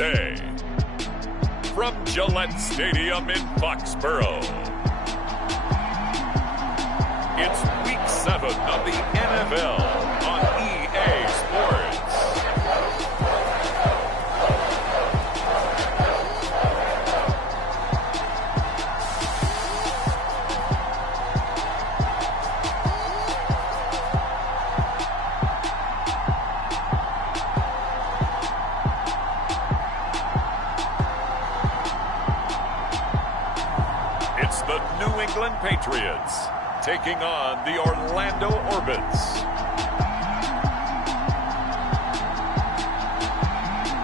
Tuesday, from Gillette Stadium in Foxborough, it's Week 7 of the NFL on EA Sports. It's the New England Patriots taking on the Orlando Orbits.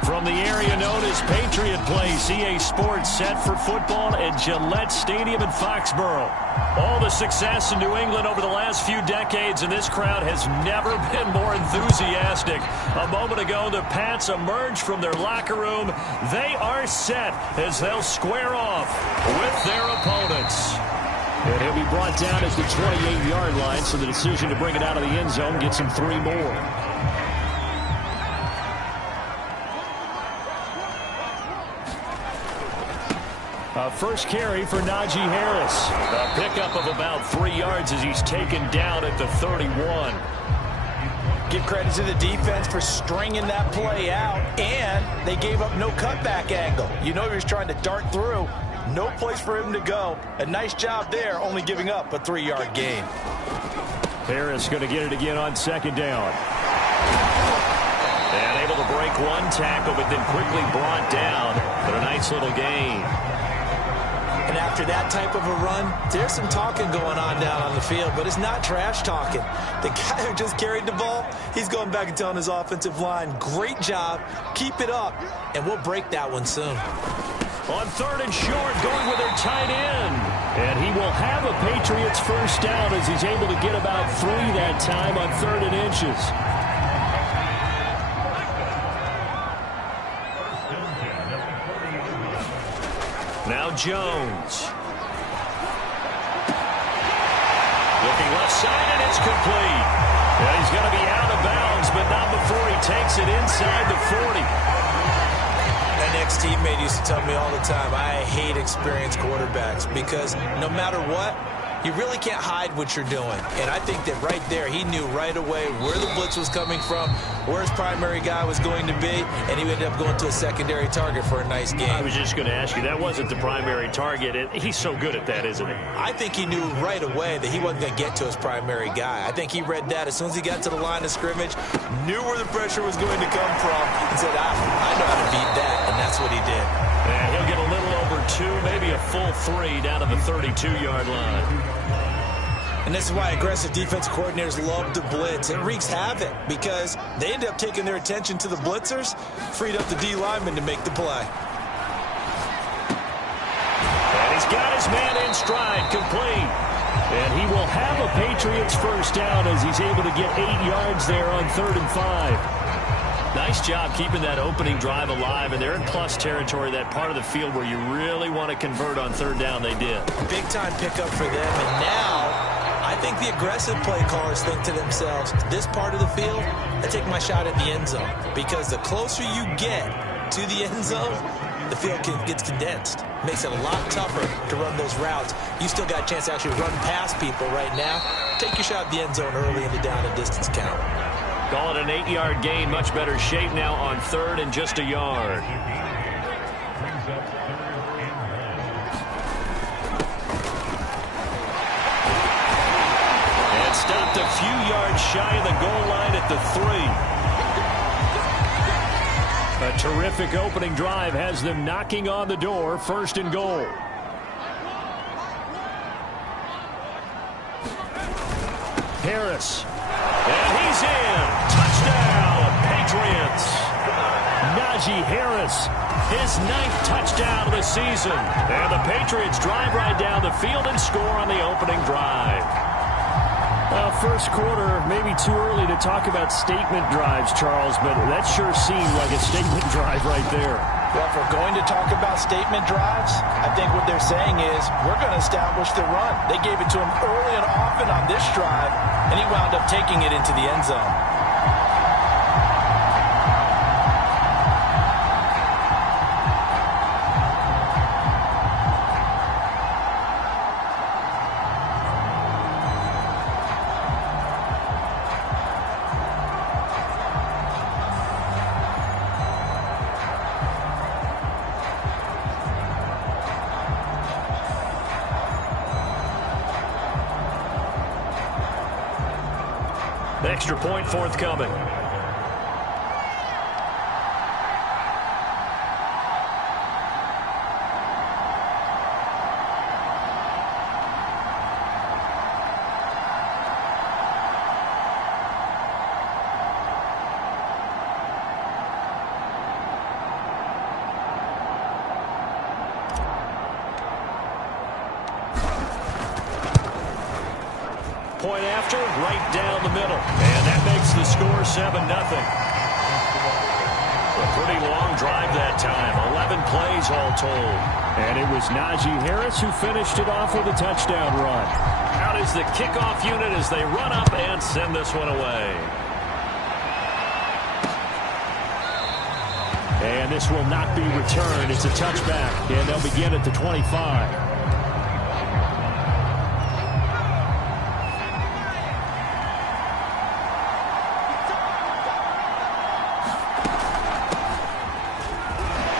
From the area known as Patriot Place, EA Sports set for football at Gillette Stadium in Foxborough. All the success in New England over the last few decades, and this crowd has never been more enthusiastic. A moment ago, the Pats emerged from their locker room. They are set as they'll square off with their opponents. And he'll be brought down at the 28-yard line, so the decision to bring it out of the end zone gets him 3 more. First carry for Najee Harris. A pickup of about 3 yards as he's taken down at the 31. Give credit to the defense for stringing that play out, and they gave up no cutback angle. You know he was trying to dart through. No place for him to go. A nice job there, only giving up a 3-yard gain. Harris going to get it again on second down. And able to break one tackle, but then quickly brought down. But a nice little gain. And after that type of a run, there's some talking going on down on the field, but it's not trash talking. The guy who just carried the ball, he's going back and telling his offensive line, great job, keep it up, and we'll break that one soon. On third and short, going with their tight end. And he will have a Patriots first down as he's able to get about 3 that time on 3rd and inches. Now Jones. Looking left side, and it's complete. And he's going to be out of bounds, but not before he takes it inside the 40. An ex-teammate used to tell me all the time, I hate experienced quarterbacks because no matter what, you really can't hide what you're doing. And I think that right there, he knew right away where the blitz was coming from, where his primary guy was going to be, and he ended up going to a secondary target for a nice game. I was just going to ask you, that wasn't the primary target. He's so good at that, isn't he? I think he knew right away that he wasn't going to get to his primary guy. I think he read that as soon as he got to the line of scrimmage, knew where the pressure was going to come from, and said, I know how to beat that, and that's what he did. And he'll get a little over 2, maybe a full 3 down to the 32-yard line. And this is why aggressive defensive coordinators love to blitz. It wreaks havoc because they end up taking their attention to the blitzers, freed up the D lineman to make the play. And he's got his man in stride, complete. And he will have a Patriots first down as he's able to get 8 yards there on 3rd and 5. Nice job keeping that opening drive alive, and they're in plus territory, that part of the field where you really want to convert on 3rd down. They did. Big-time pickup for them, and now I think the aggressive play callers think to themselves, this part of the field, I take my shot at the end zone. Because the closer you get to the end zone, the field gets condensed. Makes it a lot tougher to run those routes. You still got a chance to actually run past people right now. Take your shot at the end zone early in the down and distance count. Call it an 8-yard gain. Much better shape now on 3rd and just a yard. Stopped a few yards shy of the goal line at the 3. A terrific opening drive has them knocking on the door. 1st and goal. Harris. And he's in. Touchdown, Patriots. Najee Harris, his 9th touchdown of the season. And the Patriots drive right down the field and score on the opening drive. First quarter, maybe too early to talk about statement drives, Charles, but that sure seemed like a statement drive right there. Well, if we're going to talk about statement drives, I think what they're saying is we're going to establish the run. They gave it to him early and often on this drive, and he wound up taking it into the end zone. Extra point forthcoming. Point after, right down the middle. And that makes the score 7-0. A pretty long drive that time. 11 plays all told. And it was Najee Harris who finished it off with a touchdown run. Out is the kickoff unit as they run up and send this one away. And this will not be returned. It's a touchback. And they'll begin at the 25.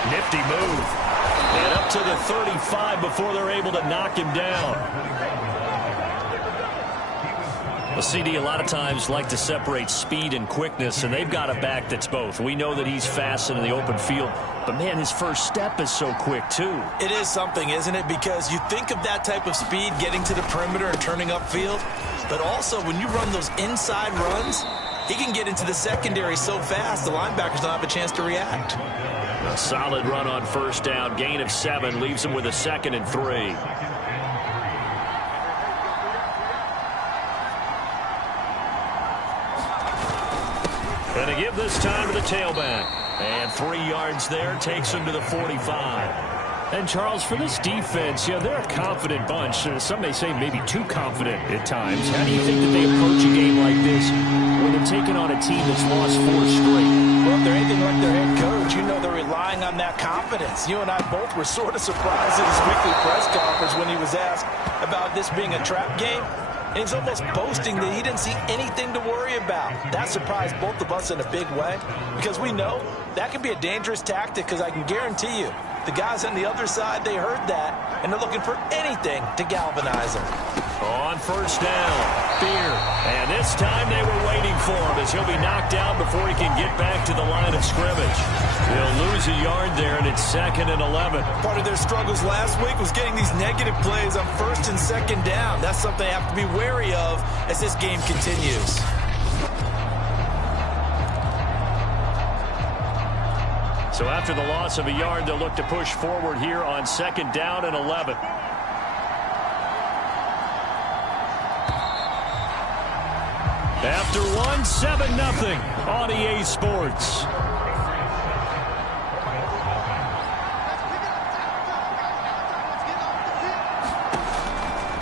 Nifty move. And up to the 35 before they're able to knock him down. Well, CD, a lot of times like to separate speed and quickness, and they've got a back that's both. We know that he's fast in the open field, but, man, his first step is so quick, too. It is something, isn't it? Because you think of that type of speed getting to the perimeter and turning upfield, but also when you run those inside runs, he can get into the secondary so fast the linebackers don't have a chance to react. A solid run on first down. Gain of 7 leaves him with a 2nd and 3. And to give this time to the tailback. And 3 yards there takes him to the 45. And, Charles, for this defense, they're a confident bunch. Some may say maybe too confident at times. How do you think that they approach a game like this when they're taking on a team that's lost 4 straight? Well, if they're anything like their head coach, they're relying on that confidence. You and I both were sort of surprised at his weekly press conference when he was asked about this being a trap game. And he's almost boasting that he didn't see anything to worry about. That surprised both of us in a big way because we know that can be a dangerous tactic because I can guarantee you the guys on the other side, they heard that, and they're looking for anything to galvanize them. On first down, Fear. And this time they were waiting for him as he'll be knocked out before he can get back to the line of scrimmage. He'll lose a yard there, and it's 2nd and 11. Part of their struggles last week was getting these negative plays on 1st and 2nd down. That's something they have to be wary of as this game continues. So after the loss of a yard, they'll look to push forward here on 2nd down and 11. After one, 7-0 on EA Sports.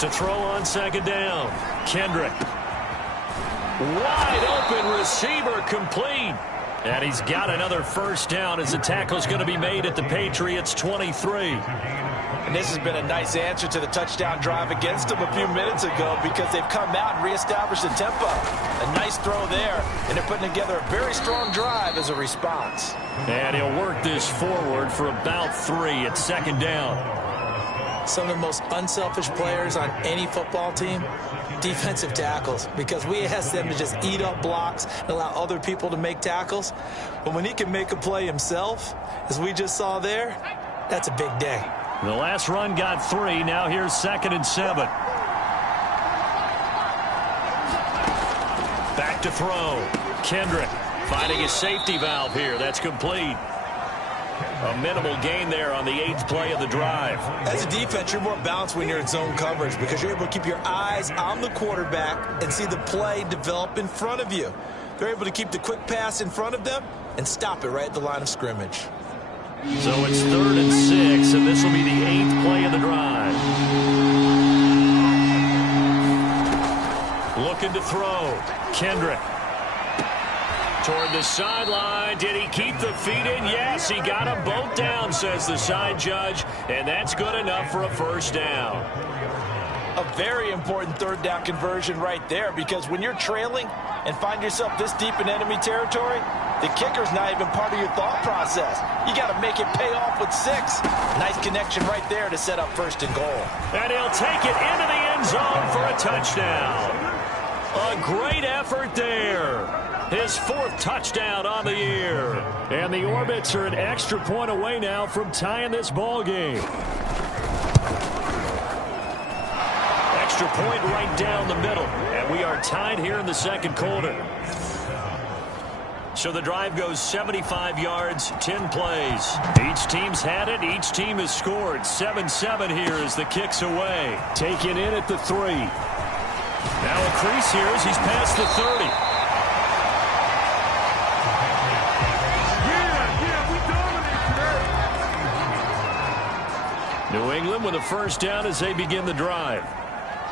To throw on 2nd down, Kendrick. Wide open receiver complete. And he's got another first down as the tackle's going to be made at the Patriots' 23. And this has been a nice answer to the touchdown drive against them a few minutes ago because they've come out and reestablished the tempo. A nice throw there, and they're putting together a very strong drive as a response. And he'll work this forward for about 3 at 2nd down. Some of the most unselfish players on any football team, defensive tackles, because we ask them to just eat up blocks and allow other people to make tackles. But when he can make a play himself, as we just saw there, that's a big day. The last run got 3. Now here's 2nd and 7. Back to throw. Kendrick finding his safety valve here. That's complete. A minimal gain there on the 8th play of the drive. As a defense, you're more balanced when you're in zone coverage because you're able to keep your eyes on the quarterback and see the play develop in front of you. They're able to keep the quick pass in front of them and stop it right at the line of scrimmage. So it's 3rd and 6, and this will be the 8th play of the drive. Looking to throw. Kendrick. Toward the sideline. Did he keep the feet in? Yes, he got them both down, says the side judge, and that's good enough for a first down. A very important 3rd down conversion right there because when you're trailing and find yourself this deep in enemy territory, the kicker's not even part of your thought process. You got to make it pay off with 6. Nice connection right there to set up 1st and goal. And he'll take it into the end zone for a touchdown. A great effort there. His 4th touchdown on the year. And the Orbits are an extra point away now from tying this ball game. Extra point right down the middle. And we are tied here in the second quarter. So the drive goes 75 yards, 10 plays. Each team's had it. Each team has scored. 7-7 here as the kick's away. Taken in at the 3. Now a crease here as he's past the 30. New England with a first down as they begin the drive.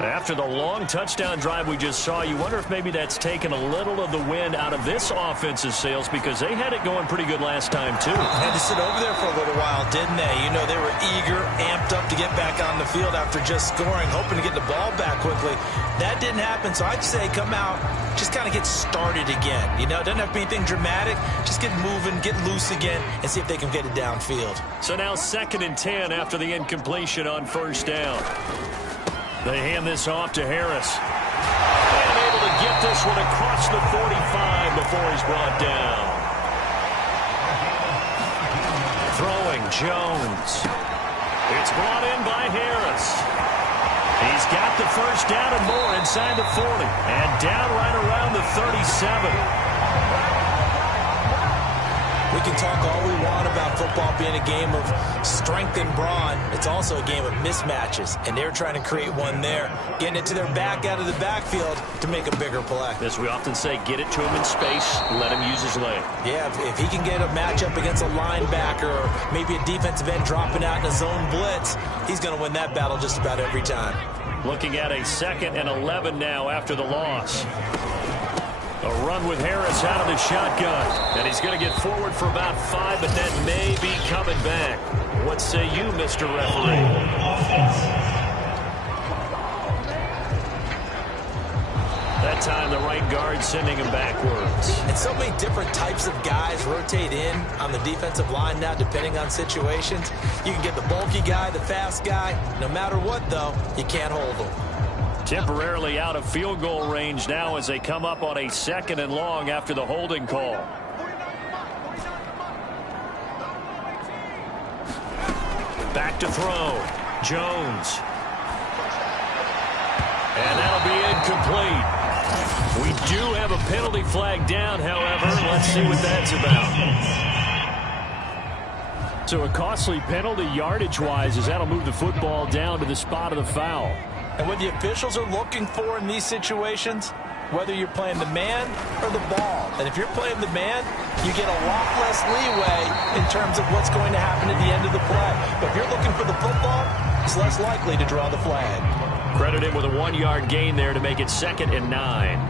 After the long touchdown drive we just saw, you wonder if maybe that's taken a little of the wind out of this offense's sails because they had it going pretty good last time, too. Had to sit over there for a little while, didn't they? You know, they were eager, amped up to get back on the field after just scoring, hoping to get the ball back quickly. That didn't happen, so I'd say come out, just kind of get started again. You know, it doesn't have to be anything dramatic. Just get moving, get loose again, and see if they can get it downfield. So now 2nd and 10 after the incompletion on first down. They hand this off to Harris. And able to get this one across the 45 before he's brought down. Throwing Jones. It's brought in by Harris. He's got the first down and more inside the 40. And down right around the 37. We can talk all we want about football being a game of strength and brawn. It's also a game of mismatches, and they're trying to create one there, getting it to their back out of the backfield to make a bigger play. As we often say, get it to him in space, let him use his leg. Yeah, if he can get a matchup against a linebacker or maybe a defensive end dropping out in a zone blitz, he's going to win that battle just about every time. Looking at a 2nd and 11 now after the loss. A run with Harris out of the shotgun. And he's going to get forward for about 5, but that may be coming back. What say you, Mr. Referee? That time the right guard sending him backwards. And so many different types of guys rotate in on the defensive line now depending on situations. You can get the bulky guy, the fast guy. No matter what, though, you can't hold them. Temporarily out of field goal range now as they come up on a 2nd and long after the holding call. Back to throw. Jones. And that'll be incomplete. We do have a penalty flag down, however. Let's see what that's about. So a costly penalty yardage-wise as that'll move the football down to the spot of the foul. And what the officials are looking for in these situations, whether you're playing the man or the ball. And if you're playing the man, you get a lot less leeway in terms of what's going to happen at the end of the play. But if you're looking for the football, it's less likely to draw the flag. Credit him with a 1-yard gain there to make it 2nd and 9.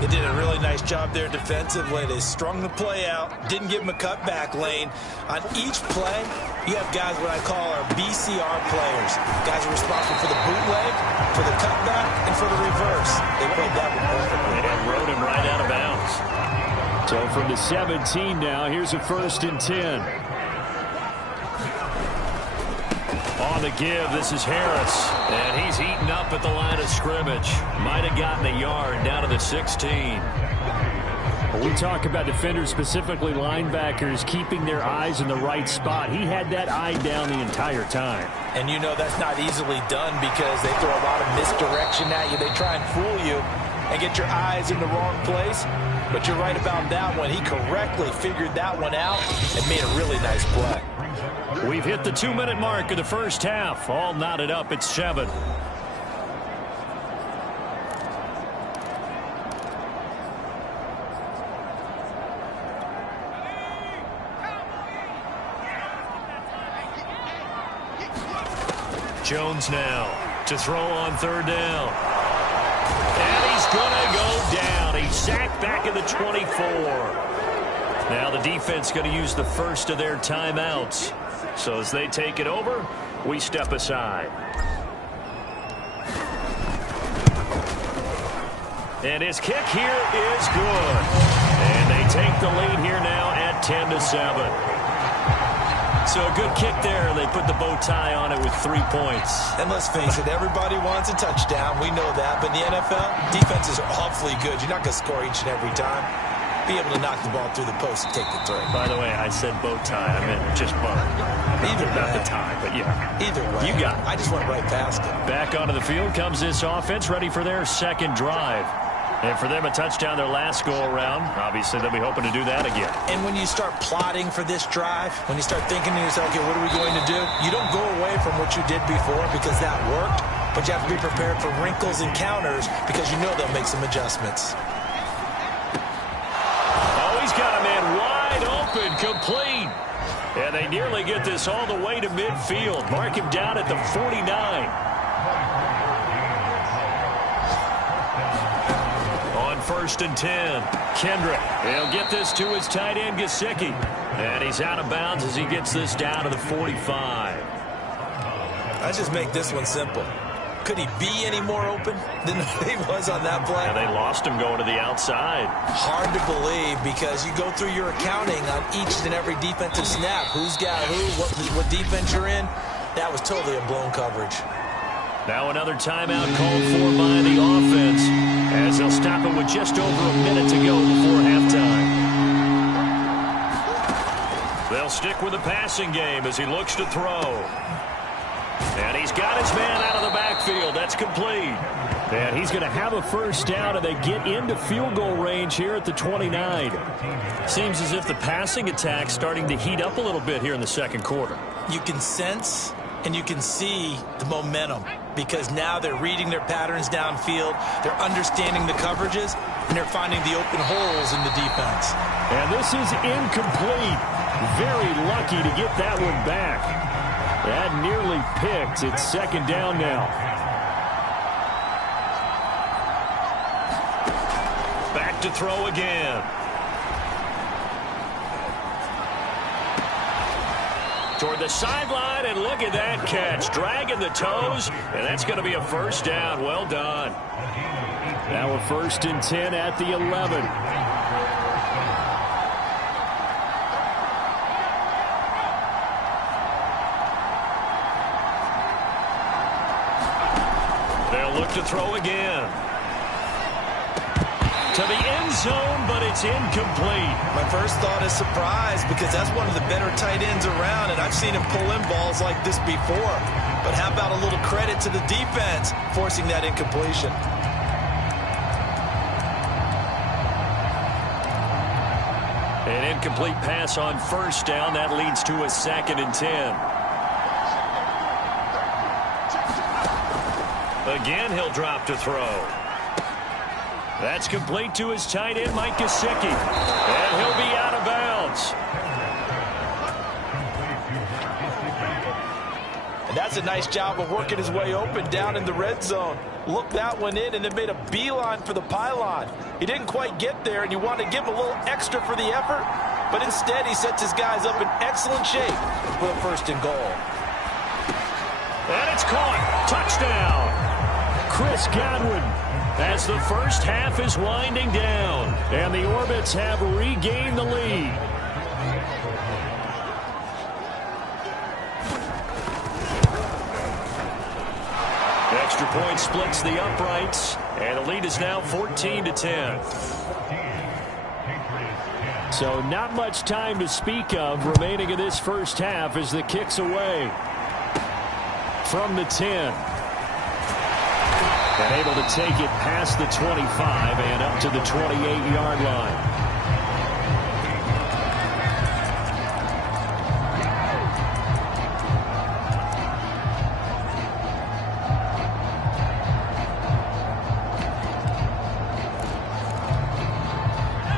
They did a really nice job there defensively. They strung the play out, didn't give him a cutback lane. On each play, you have guys what I call our BCR players. Guys are responsible for the bootleg, for the cutback, and for the reverse. They played that one perfectly. And rode him right out of bounds. So from the 17 now, here's a 1st and 10. On the give, this is Harris. And he's eaten up at the line of scrimmage. Might have gotten a yard down to the 16. When we talk about defenders, specifically linebackers, keeping their eyes in the right spot. He had that eye down the entire time. And you know that's not easily done because they throw a lot of misdirection at you. They try and fool you and get your eyes in the wrong place. But you're right about that one. He correctly figured that one out and made a really nice play. We've hit the 2-minute mark of the first half. All knotted up at 7. Jones now to throw on 3rd down. And he's going to go down. He's sacked back at the 24. Now the defense going to use the first of their timeouts. So as they take it over, we step aside. And his kick here is good. And they take the lead here now at 10-7. So a good kick there. They put the bow tie on it with 3 points. And let's face it, everybody wants a touchdown. We know that. But in the NFL, defenses are awfully good. You're not going to score each and every time. Be able to knock the ball through the post and take the throw. By the way, I said bow tie. I meant just bow. Either way. Not the tie, but yeah. Either way. You got it. I just went right past it. Back onto the field comes this offense, ready for their second drive. And for them, a touchdown their last go-around. Obviously, they'll be hoping to do that again. And when you start plotting for this drive, when you start thinking to yourself, okay, what are we going to do? You don't go away from what you did before because that worked, but you have to be prepared for wrinkles and counters because you know they'll make some adjustments. Oh, he's got a man wide open, complete. And they nearly get this all the way to midfield. Mark him down at the 49. First and 10. Kendrick. He'll get this to his tight end, Gesicki. And he's out of bounds as he gets this down to the 45. Let's just make this one simple. Could he be any more open than he was on that play? Yeah, they lost him going to the outside. Hard to believe because you go through your accounting on each and every defensive snap. Who's got who, what defense you're in. That was totally a blown coverage. Now another timeout called for by the offense as they'll stop it with just over a minute to go before halftime. They'll stick with the passing game as he looks to throw. And he's got his man out of the backfield. That's complete. And he's going to have a first down, and they get into field goal range here at the 29. Seems as if the passing attack's starting to heat up a little bit here in the second quarter. You can sense and you can see the momentum because now they're reading their patterns downfield, they're understanding the coverages, and they're finding the open holes in the defense. And this is incomplete. Very lucky to get that one back. That nearly picked. It's second down now. Back to throw again. Toward the sideline, and look at that catch. Dragging the toes, and that's going to be a first down. Well done. Now we're first and 10 at the 11. They'll look to throw again. To the end zone, but it's incomplete. My first thought is surprise because that's one of the better tight ends around, and I've seen him pull in balls like this before. But how about a little credit to the defense forcing that incompletion? An incomplete pass on first down. That leads to a second and 10. Again, he'll drop to throw. That's complete to his tight end, Mike Gesicki. And he'll be out of bounds. And that's a nice job of working his way open down in the red zone. Looked that one in and then made a beeline for the pylon. He didn't quite get there, and you want to give him a little extra for the effort, but instead he sets his guys up in excellent shape for a first and goal. And it's caught. Touchdown. Chris Godwin. As the first half is winding down. And the Orbits have regained the lead. The extra point splits the uprights. And the lead is now 14-10. So not much time to speak of remaining in this first half as the kick's away. From the 10. And able to take it past the 25 and up to the 28-yard line.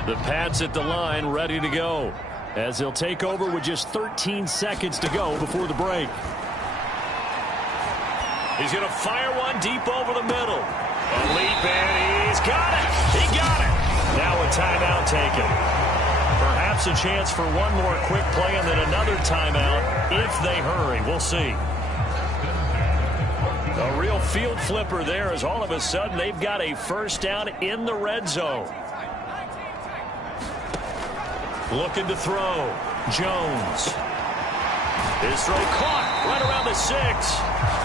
The Pats at the line ready to go as they'll take over with just 13 seconds to go before the break. He's going to fire one deep over the middle. A leap, and he's got it. He got it. Now a timeout taken. Perhaps a chance for one more quick play and then another timeout if they hurry. We'll see. A real field flipper there as all of a sudden they've got a first down in the red zone. Looking to throw. Jones. His throw caught right around the 6.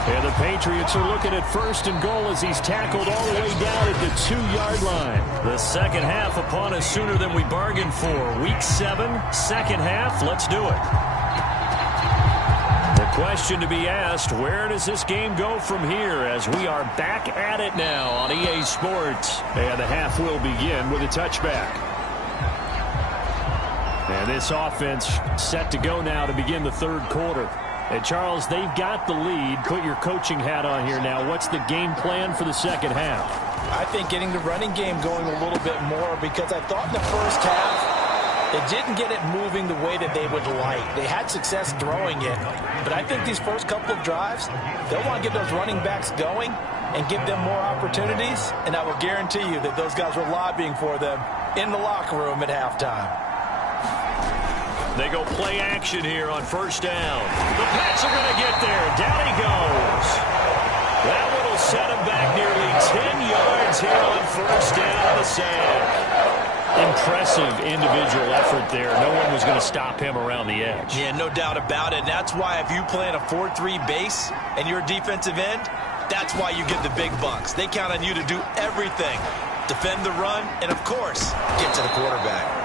And the Patriots are looking at 1st and goal as he's tackled all the way down at the 2-yard line. The second half upon us sooner than we bargained for. Week 7, second half. Let's do it. The question to be asked, where does this game go from here as we are back at it now on EA Sports? And the half will begin with a touchback. And this offense set to go now to begin the 3rd quarter. And Charles, they've got the lead. Put your coaching hat on here now. What's the game plan for the second half? I think getting the running game going a little bit more, because I thought in the first half they didn't get it moving the way that they would like. They had success throwing it, but I think these first couple of drives, they'll want to get those running backs going and give them more opportunities, and I will guarantee you that those guys were lobbying for them in the locker room at halftime. They go play action here on 1st down. The Pats are going to get there. Down he goes. That one will set him back nearly 10 yards here on 1st down on the sack. Impressive individual effort there. No one was going to stop him around the edge. Yeah, no doubt about it. And that's why if you play in a 4-3 base and you're a defensive end, that's why you get the big bucks. They count on you to do everything. Defend the run and, of course, get to the quarterback.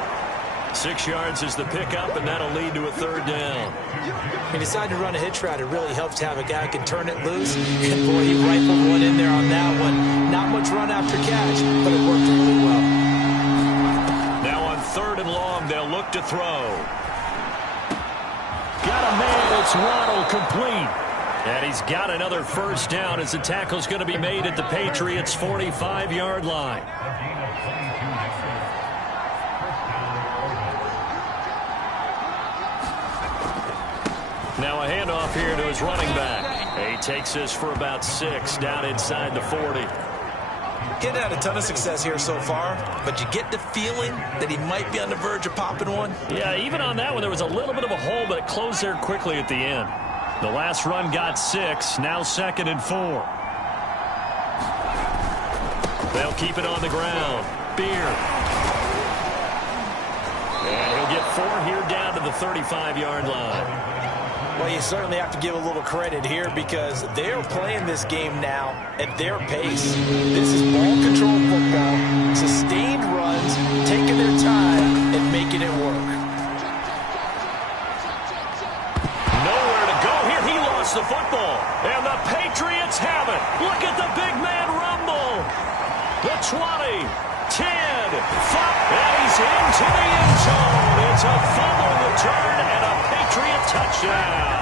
6 yards is the pickup, and that'll lead to a 3rd down. He decided to run a hitch route. It really helps to have a guy who can turn it loose. And, boy, he rifled one in there on that one. Not much run after catch, but it worked really well. Now on 3rd and long, they'll look to throw. Got a man. It's Waddle, complete. And he's got another 1st down as the tackle's going to be made at the Patriots' 45-yard line. Now a handoff here to his running back. He takes this for about 6 down inside the 40. Getting had a ton of success here so far, but you get the feeling that he might be on the verge of popping one. Yeah, even on that one, there was a little bit of a hole, but it closed there quickly at the end. The last run got 6, now 2nd and 4. They'll keep it on the ground. Beer. And he'll get 4 here down to the 35-yard line. Well, you certainly have to give a little credit here because they're playing this game now at their pace. This is ball control football, sustained runs, taking their time and making it work. Nowhere to go here. He lost the football. And the Patriots have it. Look at the big man rumble. The 20, 10, 5, and he's into the end zone. It's a fumble return and a Patriot touchdown.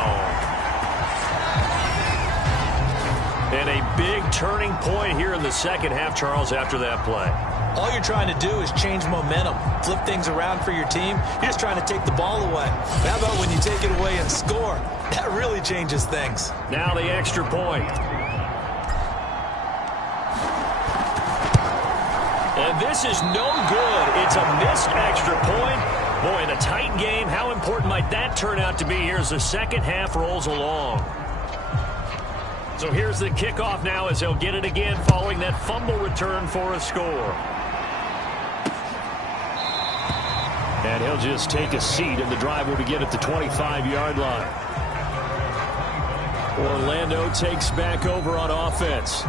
And a big turning point here in the second half, Charles, after that play. All you're trying to do is change momentum, flip things around for your team. You're just trying to take the ball away. How about when you take it away and score? That really changes things. Now the extra point. And this is no good. It's a missed extra point. Boy, in a tight game, how important might that turn out to be here as the second half rolls along? So here's the kickoff now as they'll get it again following that fumble return for a score. And he'll just take a seat, and the drive will begin at the 25-yard line. Orlando takes back over on offense.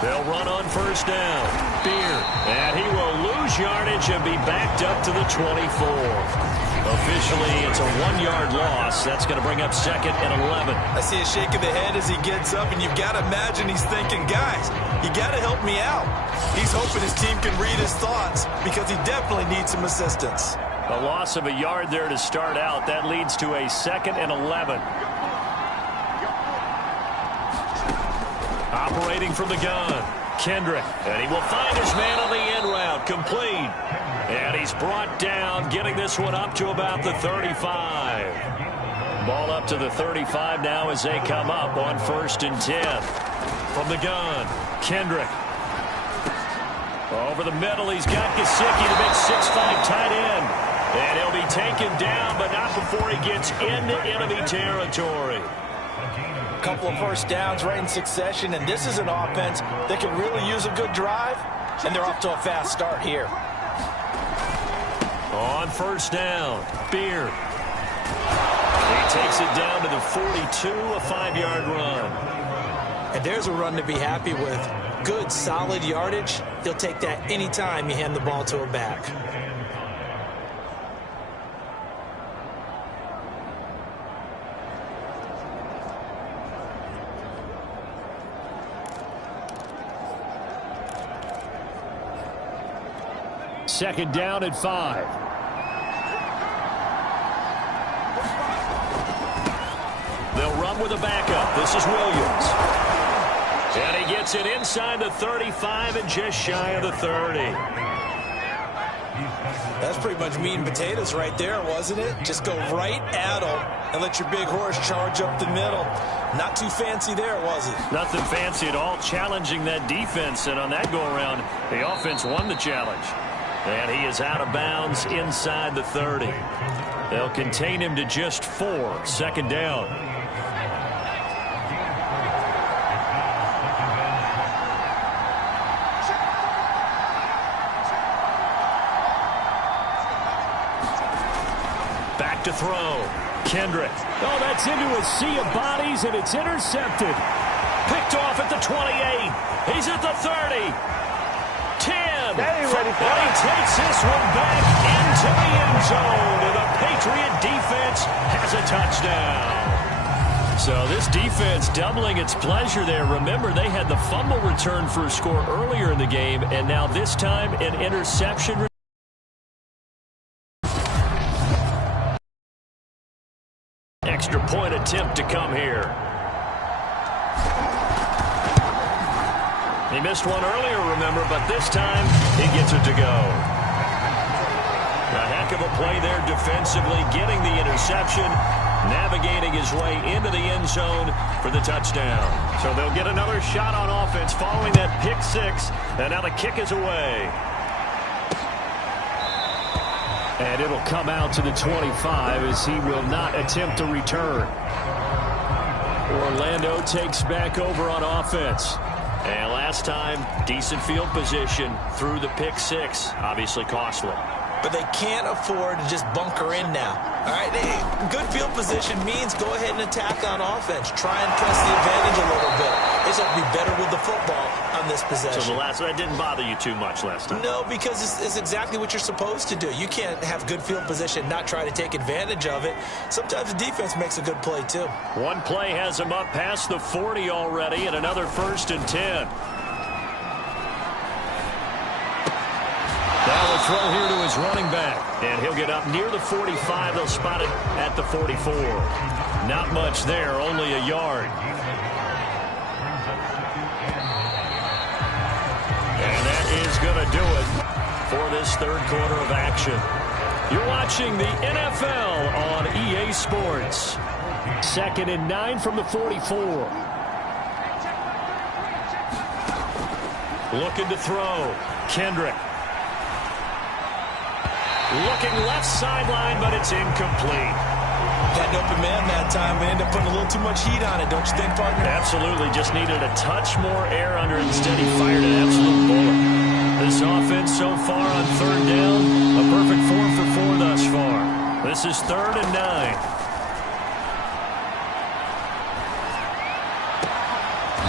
They'll run on first down. Beer. And he will lose yardage and be backed up to the 24. Officially, it's a 1-yard loss. That's going to bring up 2nd and 11. I see a shake of the head as he gets up, and you've got to imagine he's thinking, guys, you got to help me out. He's hoping his team can read his thoughts because he definitely needs some assistance. A loss of a yard there to start out. That leads to a 2nd and 11. Operating from the gun, Kendrick. And he will find his man on the end route, complete. And he's brought down, getting this one up to about the 35. Ball up to the 35 now as they come up on 1st and 10. From the gun, Kendrick. Over the middle, he's got Gesicki, the big 6'5" tight end. And he'll be taken down, but not before he gets into enemy territory. couple of first downs right in succession, and this is an offense that can really use a good drive, and they're off to a fast start here. On first down, Beard. He takes it down to the 42, a 5-yard run. And there's a run to be happy with. Good, solid yardage. He'll take that anytime you hand the ball to a back. Second down and 5. They'll run with a backup. This is Williams. And he gets it inside the 35 and just shy of the 30. That's pretty much meat and potatoes right there, wasn't it? Just go right at him and let your big horse charge up the middle. Not too fancy there, was it? Nothing fancy at all, challenging that defense. And on that go-around, the offense won the challenge. And he is out of bounds inside the 30. They'll contain him to just 4. Second down. Back to throw. Kendrick. Oh, that's into a sea of bodies, and it's intercepted. Picked off at the 28. He's at the 30. 10. He takes this one back into the end zone, and the Patriot defense has a touchdown. So this defense doubling its pleasure there. Remember, they had the fumble return for a score earlier in the game, and now this time an interception. Extra point attempt to come here. He missed one earlier, remember, but this time he gets it to go. A heck of a play there defensively, getting the interception, navigating his way into the end zone for the touchdown. So they'll get another shot on offense following that pick 6, and now the kick is away. And it'll come out to the 25 as he will not attempt to return. Orlando takes back over on offense. And last time, decent field position through the pick 6. Obviously costly. But they can't afford to just bunker in now. All right, good field position means go ahead and attack on offense. Try and press the advantage a little bit. They just have to be better with the football on this possession. So that didn't bother you too much last time? No, because it's exactly what you're supposed to do. You can't have good field position, not try to take advantage of it. Sometimes the defense makes a good play, too. One play has him up past the 40 already, and another 1st and 10. Now the throw here to his running back, and he'll get up near the 45. They'll spot it at the 44. Not much there, only a yard. And that is going to do it for this third quarter of action. You're watching the NFL on EA Sports. 2nd and 9 from the 44. Looking to throw. Kendrick. Looking left sideline, but it's incomplete. Had an open man that time, but ended up putting a little too much heat on it, don't you think, partner? Absolutely. Just needed a touch more air under it. Instead, he fired an absolute bullet. This offense so far on 3rd down, a perfect 4 for 4 thus far. This is 3rd and 9.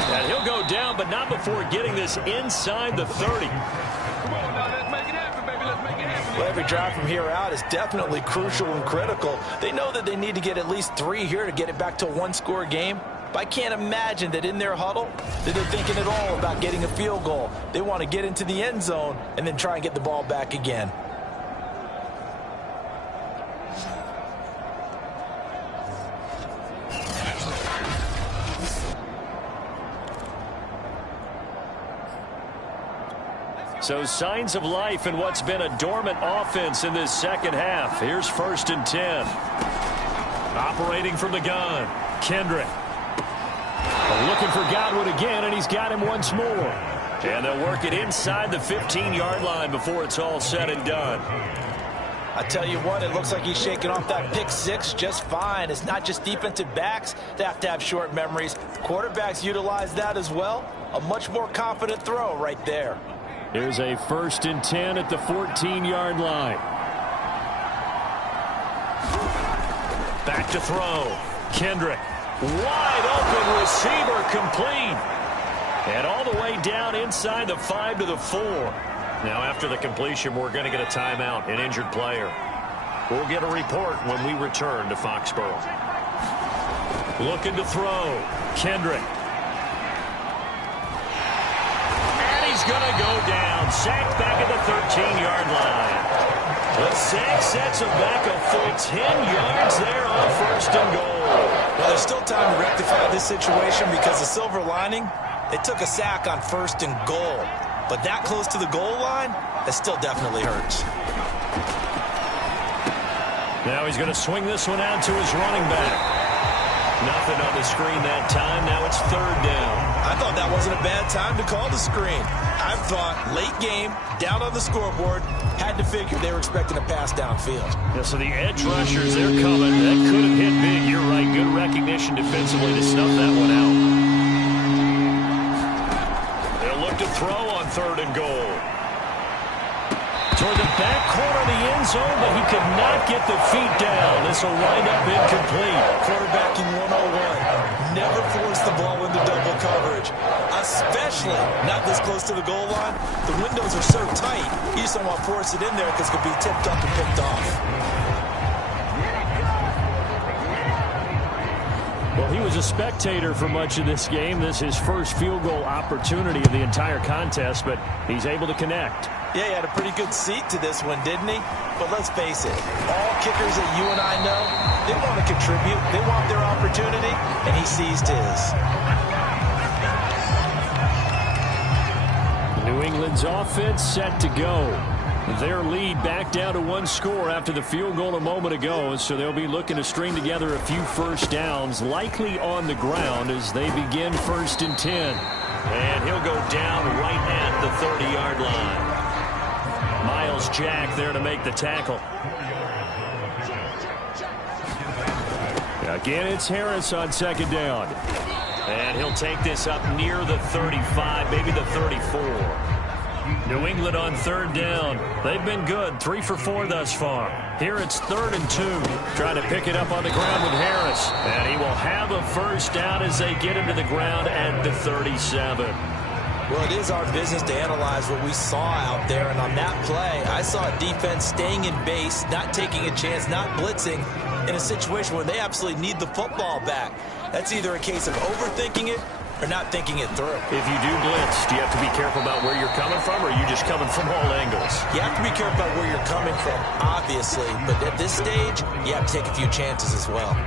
And he'll go down, but not before getting this inside the 30. Well, every drive from here out is definitely crucial and critical. They know that they need to get at least 3 here to get it back to a 1-score game. But I can't imagine that in their huddle that they're thinking at all about getting a field goal. They want to get into the end zone and then try and get the ball back again. So signs of life in what's been a dormant offense in this second half. Here's 1st and 10. Operating from the gun. Kendrick. Looking for Godwin again, and he's got him once more. And they'll work it inside the 15-yard line before it's all said and done. I tell you what, it looks like he's shaking off that pick six just fine. It's not just defensive backs that have short memories. Quarterbacks utilize that as well. A much more confident throw right there. Here's a 1st and 10 at the 14-yard line. Back to throw. Kendrick. Wide open receiver, complete. And all the way down inside the 5 to the 4. Now after the completion, we're going to get a timeout, an injured player. We'll get a report when we return to Foxborough. Looking to throw. Kendrick. And he's going to go down. Sacked back at the 13-yard line. The sack sets him back a full 10 yards there on 1st and goal. Well, there's still time to rectify this situation because the silver lining, they took a sack on 1st and goal. But that close to the goal line, that still definitely hurts. Now he's going to swing this one out to his running back. Nothing on the screen that time. Now it's 3rd down. I thought that wasn't a bad time to call the screen. I thought late game, down on the scoreboard, had to figure they were expecting a pass downfield. Yeah, so the edge rushers, they're coming. That could have hit big. You're right. Good recognition defensively to snuff that one out. They'll look to throw on 3rd and goal. Toward the back corner of the end zone, but he could not get the feet down. This will wind up incomplete. Quarterbacking 101. Never force the ball into double coverage, especially not this close to the goal line. The windows are so tight, you just don't want to force it in there because it could be tipped up and picked off. Well, he was a spectator for much of this game. This is his first field goal opportunity of the entire contest, but he's able to connect. Yeah, he had a pretty good seat to this one, didn't he? But let's face it, all kickers that you and I know, they want to contribute. They want their opportunity, and he seized his. New England's offense set to go. Their lead back down to 1 score after the field goal a moment ago, so they'll be looking to string together a few first downs, likely on the ground as they begin 1st and 10. And he'll go down right at the 30-yard line. Miles Jack there to make the tackle. Again, it's Harris on 2nd down. And he'll take this up near the 35, maybe the 34. New England on 3rd down. They've been good, 3 for 4 thus far. Here it's 3rd and 2. Trying to pick it up on the ground with Harris. And he will have a first down as they get him to the ground at the 37. Well, it is our business to analyze what we saw out there, and on that play, I saw a defense staying in base, not taking a chance, not blitzing, in a situation where they absolutely need the football back. That's either a case of overthinking it or not thinking it through. If you do blitz, do you have to be careful about where you're coming from, or are you just coming from all angles? You have to be careful about where you're coming from, obviously, but at this stage, you have to take a few chances as well.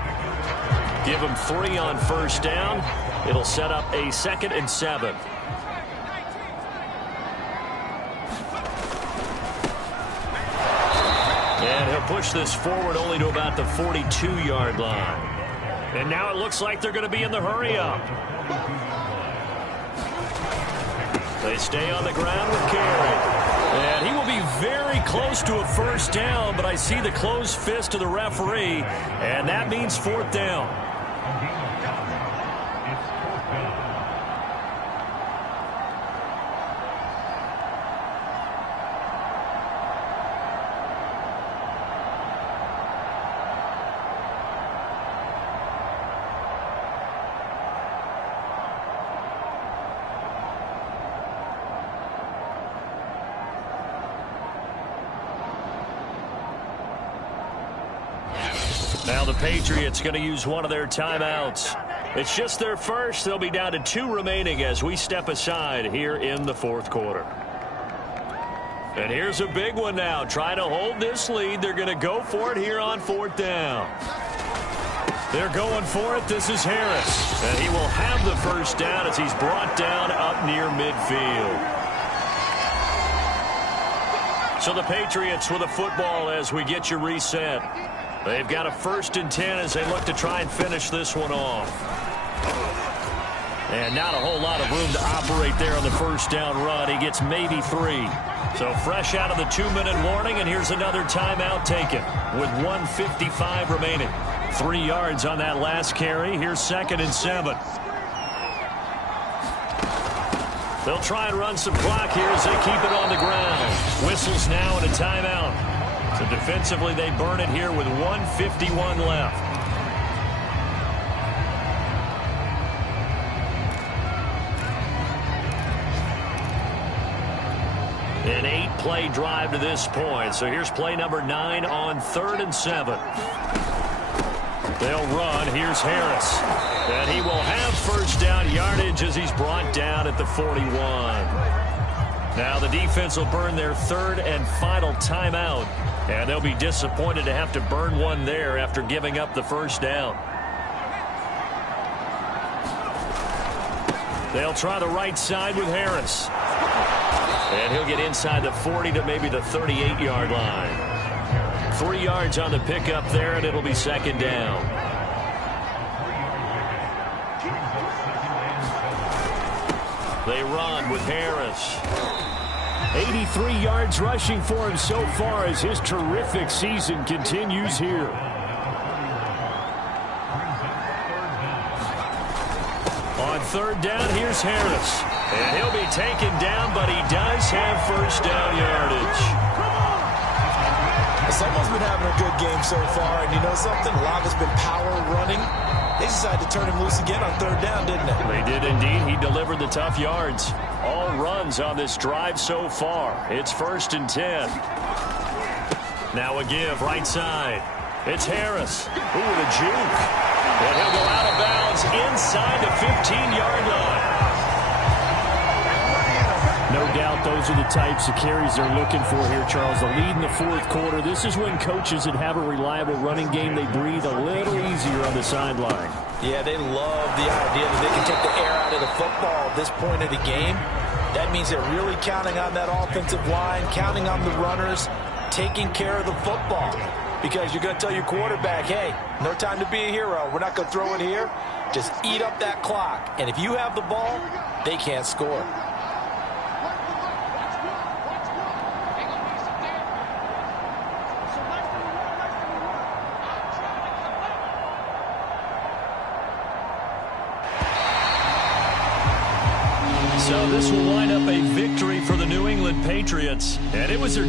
Give them 3 on 1st down. It'll set up a 2nd and 7. And he'll push this forward only to about the 42-yard line. And now it looks like they're going to be in the hurry-up. They stay on the ground with Carey. And he will be very close to a first down, but I see the closed fist of the referee, and that means 4th down. Now the Patriots going to use one of their timeouts. It's just their first. They'll be down to 2 remaining as we step aside here in the 4th quarter. And here's a big one now. Trying to hold this lead. They're going to go for it here on 4th down. They're going for it. This is Harris. And he will have the first down as he's brought down up near midfield. So the Patriots with a football as we get you reset. They've got a 1st and 10 as they look to try and finish this one off. And not a whole lot of room to operate there on the first down run. He gets maybe 3. So fresh out of the 2-minute warning, and here's another timeout taken with 1:55 remaining. 3 yards on that last carry. Here's 2nd and 7. They'll try and run some clock here as they keep it on the ground. Whistles now and a timeout. So defensively, they burn it here with 1:51 left. An 8-play drive to this point. So here's play number 9 on 3rd and 7. They'll run. Here's Harris. And he will have first down yardage as he's brought down at the 41. Now the defense will burn their 3rd and final timeout. And they'll be disappointed to have to burn one there after giving up the first down. They'll try the right side with Harris. And he'll get inside the 40 to maybe the 38-yard line. 3 yards on the pickup there, and it'll be 2nd down. They run with Harris. 83 yards rushing for him so far as his terrific season continues here. On 3rd down, here's Harris. And he'll be taken down, but he does have first down yardage. Someone's been having a good game so far, and you know something? A lot has been power running. They decided to turn him loose again on 3rd down, didn't they? They did indeed. He delivered the tough yards. All runs on this drive so far. It's 1st and 10. Now a give right side. It's Harris. Ooh, the juke. And he'll go out of bounds inside the 15-yard line. No doubt those are the types of carries they're looking for here, Charles. The lead in the 4th quarter. This is when coaches that have a reliable running game, they breathe a little easier on the sideline. Yeah, they love the idea that they can take the air out of the football at this point of the game. That means they're really counting on that offensive line, counting on the runners, taking care of the football. Because you're going to tell your quarterback, hey, no time to be a hero. We're not going to throw it here. Just eat up that clock. And if you have the ball, they can't score. So this will wind up a victory for the New England Patriots. And it was their